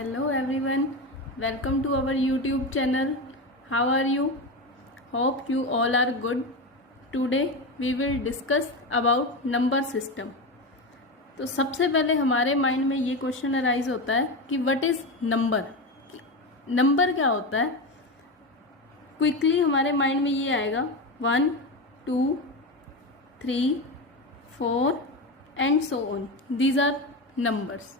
Hello everyone, welcome to our YouTube channel. How are you? Hope you all are good. Today we will discuss about number system. तो सबसे पहले हमारे mind में ये question arise होता है कि व्हाट इज नंबर, नंबर क्या होता है। क्विकली हमारे माइंड में ये आएगा 1, 2, 3, 4 and so on, these are numbers.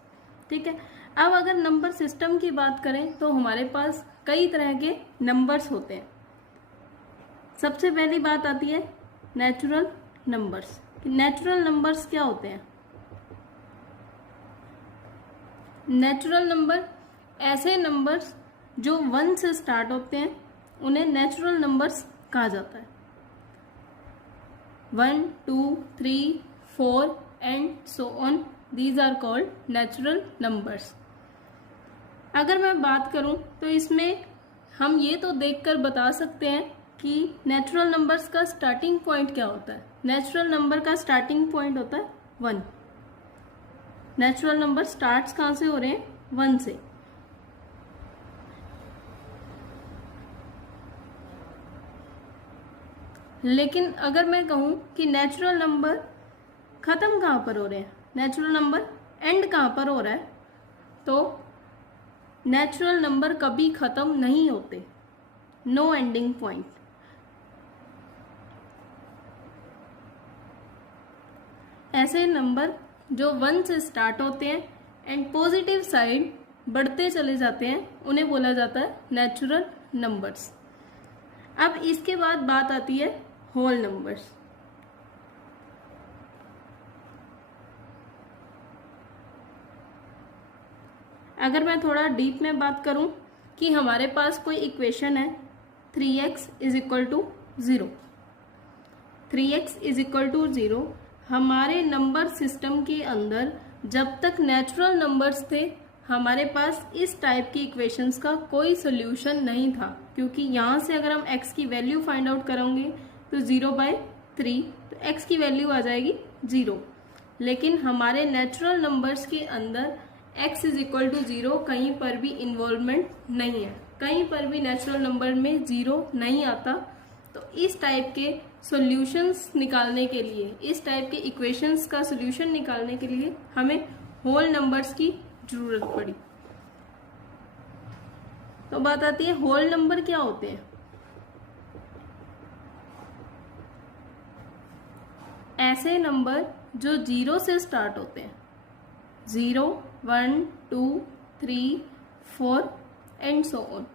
ठीक है, अब अगर नंबर सिस्टम की बात करें तो हमारे पास कई तरह के नंबर्स होते हैं। सबसे पहली बात आती है नेचुरल नंबर्स। नेचुरल नंबर्स क्या होते हैं? नेचुरल नंबर ऐसे नंबर्स जो 1 से स्टार्ट होते हैं, उन्हें नेचुरल नंबर्स कहा जाता है। 1, 2, 3, 4 and so on, these are called natural numbers. अगर मैं बात करूं तो इसमें हम ये तो देखकर बता सकते हैं कि नेचुरल नंबर्स का स्टार्टिंग पॉइंट क्या होता है। नेचुरल नंबर का स्टार्टिंग पॉइंट होता है 1। नेचुरल नंबर स्टार्ट्स कहां से हो रहे हैं? 1 से। लेकिन अगर मैं कहूं कि नेचुरल नंबर खत्म कहां पर हो रहे हैं, नेचुरल नंबर एंड कहां पर हो रहा है, तो नेचुरल नंबर कभी खत्म नहीं होते, नो एंडिंग पॉइंट। ऐसे नंबर जो 1 से स्टार्ट होते हैं एंड पॉजिटिव साइड बढ़ते चले जाते हैं, उन्हें बोला जाता है नेचुरल नंबर्स। अब इसके बाद बात आती है होल नंबर्स। अगर मैं थोड़ा डीप में बात करूं कि हमारे पास कोई इक्वेशन है 3x is equal to 0, 3x is equal to 0, हमारे नंबर सिस्टम के अंदर जब तक नेचुरल नंबर्स थे हमारे पास इस टाइप की इक्वेशंस का कोई सोल्यूशन नहीं था, क्योंकि यहाँ से अगर हम x की वैल्यू फाइंड आउट करेंगे तो 0/3, तो x की वैल्यू आ जाएगी 0। लेकिन हमारे नेचुरल नंबर्स के अंदर x इज इक्वल टू 0 कहीं पर भी इन्वॉल्वमेंट नहीं है, कहीं पर भी नेचुरल नंबर में 0 नहीं आता। तो इस टाइप के सॉल्यूशंस निकालने के लिए, इस टाइप के इक्वेशंस का सॉल्यूशन निकालने के लिए हमें होल नंबर्स की जरूरत पड़ी। तो बात आती है होल नंबर क्या होते हैं। ऐसे नंबर जो 0 से स्टार्ट होते हैं, 0, 1, 2, 3, 4 एंड सो ऑन।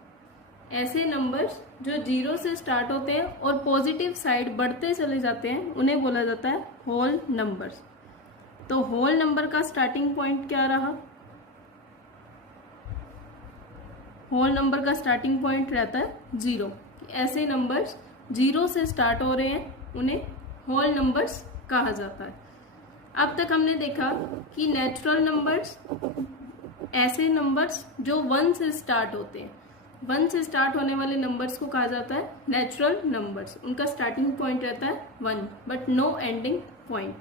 ऐसे नंबर्स जो 0 से स्टार्ट होते हैं और पॉजिटिव साइड बढ़ते चले जाते हैं, उन्हें बोला जाता है होल नंबर्स। तो होल नंबर का स्टार्टिंग पॉइंट क्या रहा? होल नंबर का स्टार्टिंग पॉइंट रहता है 0। ऐसे नंबर्स 0 से स्टार्ट हो रहे हैं, उन्हें होल नंबर्स कहा जाता है। अब तक हमने देखा कि नेचुरल नंबर्स ऐसे नंबर्स जो 1 से स्टार्ट होते हैं, 1 से स्टार्ट होने वाले नंबर्स को कहा जाता है नेचुरल नंबर्स। उनका स्टार्टिंग पॉइंट रहता है 1 बट नो एंडिंग पॉइंट।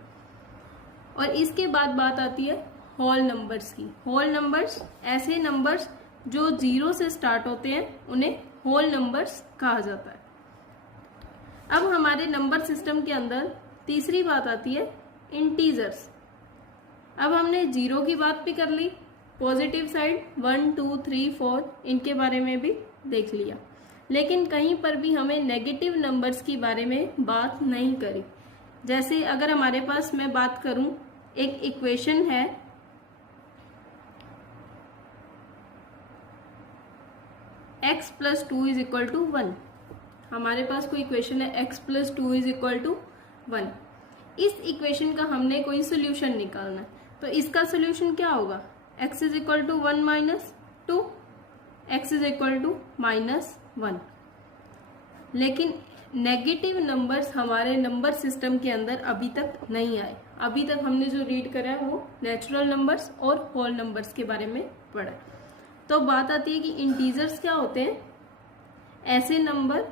और इसके बाद बात आती है होल नंबर्स की। होल नंबर्स ऐसे नंबर्स जो 0 से स्टार्ट होते हैं, उन्हें होल नंबर्स कहा जाता है। अब हमारे नंबर सिस्टम के अंदर तीसरी बात आती है इंटीजर्स। अब हमने 0 की बात भी कर ली, पॉजिटिव साइड 1, 2, 3, 4 इनके बारे में भी देख लिया, लेकिन कहीं पर भी हमें नेगेटिव नंबर्स की बारे में बात नहीं करी। जैसे अगर हमारे पास मैं बात करूं, एक इक्वेशन है x + 2 इज इक्वल टू 1। हमारे पास कोई इक्वेशन है x + 2 इज इक्वल टू 1। इस इक्वेशन का हमने कोई सोल्यूशन निकालना है, तो इसका सोल्यूशन क्या होगा? x is equal to 1 - 2, x is equal to -1। लेकिन नेगेटिव नंबर्स हमारे नंबर सिस्टम के अंदर अभी तक नहीं आए। अभी तक हमने जो रीड करा है वो नेचुरल नंबर्स और होल नंबर्स के बारे में पढ़ा। तो बात आती है कि इंटीजर्स क्या होते हैं? ऐसे नंबर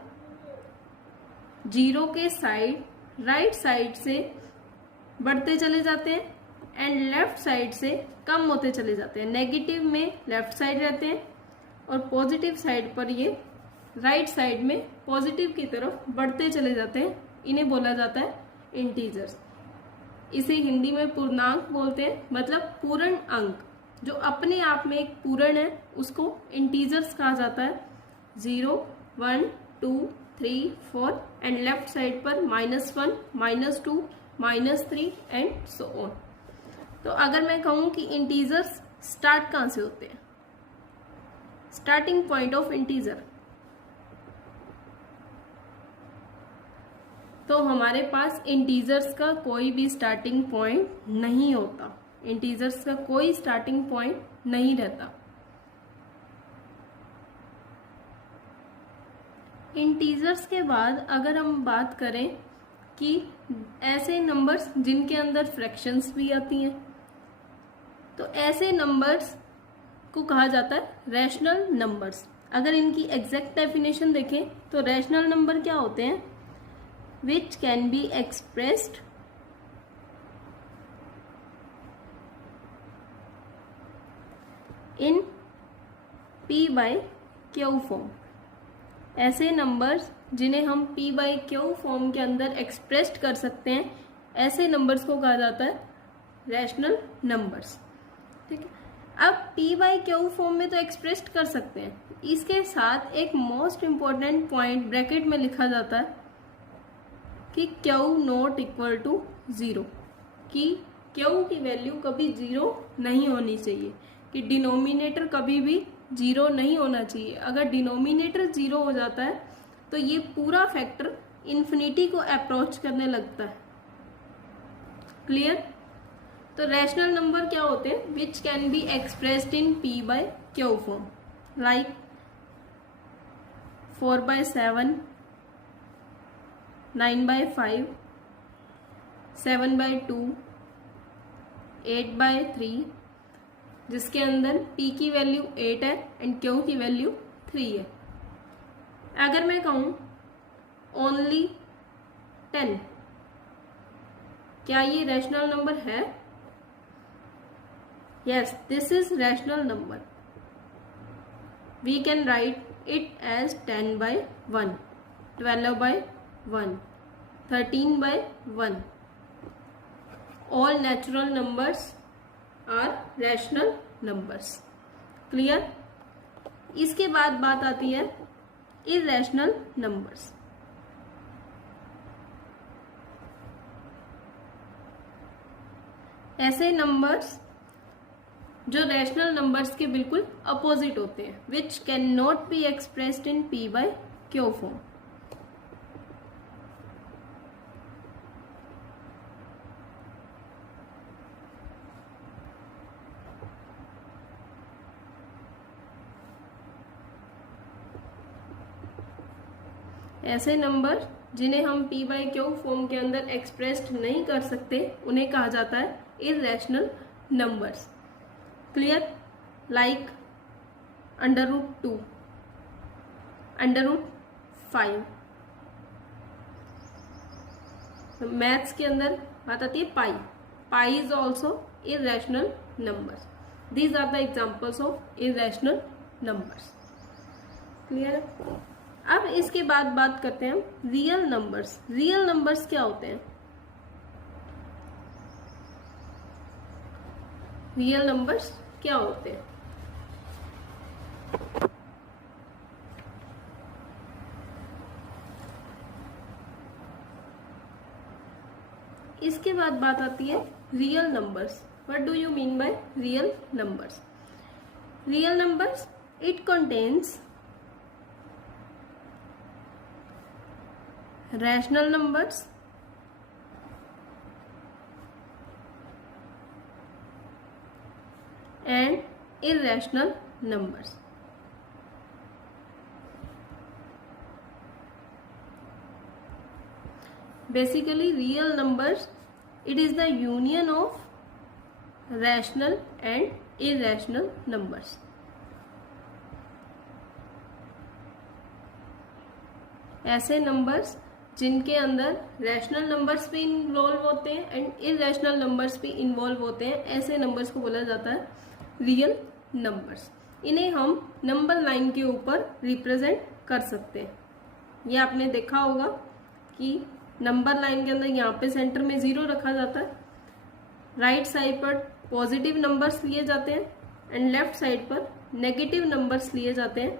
0 के साइड राइट साइड से बढ़ते चले जाते हैं एंड लेफ्ट साइड से कम होते चले जाते हैं। नेगेटिव में लेफ्ट साइड रहते हैं और पॉजिटिव साइड पर ये राइट साइड में पॉजिटिव की तरफ बढ़ते चले जाते हैं। इन्हें बोला जाता है इंटीजर्स। इसे हिंदी में पूर्णांक बोलते हैं, मतलब पूर्ण अंक जो अपने आप में एक पूर्ण है उसको इंटीजर्स कहा जाता है। 0, 1, 2, 3, 4 एंड लेफ्ट साइड पर -1, -2, -3 एंड सो ऑन। तो अगर मैं कहूं कि इंटीजर्स स्टार्ट कहां से होते हैं, स्टार्टिंग पॉइंट ऑफ इंटीजर, तो हमारे पास इंटीजर्स का कोई भी स्टार्टिंग पॉइंट नहीं होता। इंटीजर्स का कोई स्टार्टिंग पॉइंट नहीं रहता। इंटीजर्स के बाद अगर हम बात करें कि ऐसे नंबर्स जिनके अंदर फ्रैक्शंस भी आती हैं, तो ऐसे नंबर्स को कहा जाता है रैशनल नंबर्स। अगर इनकी एग्जैक्ट डेफिनेशन देखें तो रैशनल नंबर क्या होते हैं, which can be expressed in p by q form. ऐसे नंबर्स जिन्हें हम p by q फॉर्म के अंदर एक्सप्रेस्ड कर सकते हैं, ऐसे नंबर्स को कहा जाता है रैशनल नंबर्स। ठीक है, अब p by q फॉर्म में तो एक्सप्रेस्ड कर सकते हैं, इसके साथ एक मोस्ट इम्पॉर्टेंट पॉइंट ब्रैकेट में लिखा जाता है कि q नॉट इक्वल टू 0, कि q की वैल्यू कभी 0 नहीं होनी चाहिए, कि डिनोमिनेटर कभी भी 0 नहीं होना चाहिए। अगर डिनोमिनेटर 0 हो जाता है तो ये पूरा फैक्टर इन्फिनिटी को अप्रोच करने लगता है। क्लियर? तो रैशनल नंबर क्या होते हैं, which can be expressed in p by q form, like 4/7, 9/5, 7/2, 8/3, जिसके अंदर p की वैल्यू 8 है एंड q की वैल्यू 3 है। अगर मैं कहूं ओनली 10, क्या ये रैशनल नंबर है? Yes, this is rational number. We can write it as 10/1, 12/1, 13/1. All natural numbers are rational numbers. Clear? इसके बाद बात आती है irrational numbers. ऐसे नंबर्स जो रैशनल नंबर्स के बिल्कुल अपोजिट होते हैं, which can not be expressed in p by q form. ऐसे नंबर जिन्हें हम p by q फॉर्म के अंदर एक्सप्रेस्ड नहीं कर सकते उन्हें कहा जाता है irrational numbers. Clear? Like √2, √5। Maths के अंदर बात आती है pi is also irrational numbers. These are the examples of irrational numbers. Clear? अब इसके बाद बात करते हैं हम रियल नंबर्स। रियल नंबर्स क्या होते हैं? रियल नंबर्स क्या होते हैं? इसके बाद बात आती है real numbers. What do you mean by real numbers? Real numbers, it contains rational numbers and irrational numbers. Basically, real numbers, it is the union of rational and irrational numbers. ऐसे numbers जिनके अंदर rational numbers भी involve होते हैं and irrational numbers भी involve होते हैं, ऐसे नंबर्स को बोला जाता है रियल नंबर्स। इन्हें हम नंबर लाइन के ऊपर रिप्रेजेंट कर सकते हैं। ये आपने देखा होगा कि नंबर लाइन के अंदर यहाँ पे सेंटर में 0 रखा जाता है, राइट साइड पर पॉजिटिव नंबर्स लिए जाते हैं एंड लेफ्ट साइड पर नेगेटिव नंबर्स लिए जाते हैं,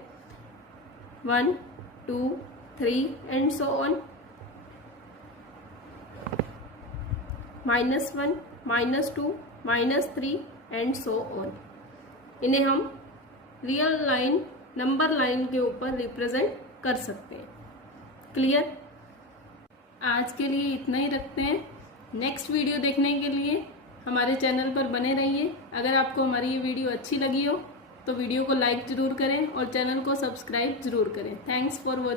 1 2 3 and so on, -1 -2 -3 and so on. इन्हें हम रियल लाइन नंबर लाइन के ऊपर रिप्रेजेंट कर सकते हैं। क्लियर? आज के लिए इतना ही रखते हैं। नेक्स्ट वीडियो देखने के लिए हमारे चैनल पर बने रहिए। अगर आपको हमारी ये वीडियो अच्छी लगी हो तो वीडियो को लाइक ज़रूर करें और चैनल को सब्सक्राइब ज़रूर करें। Thanks for watching.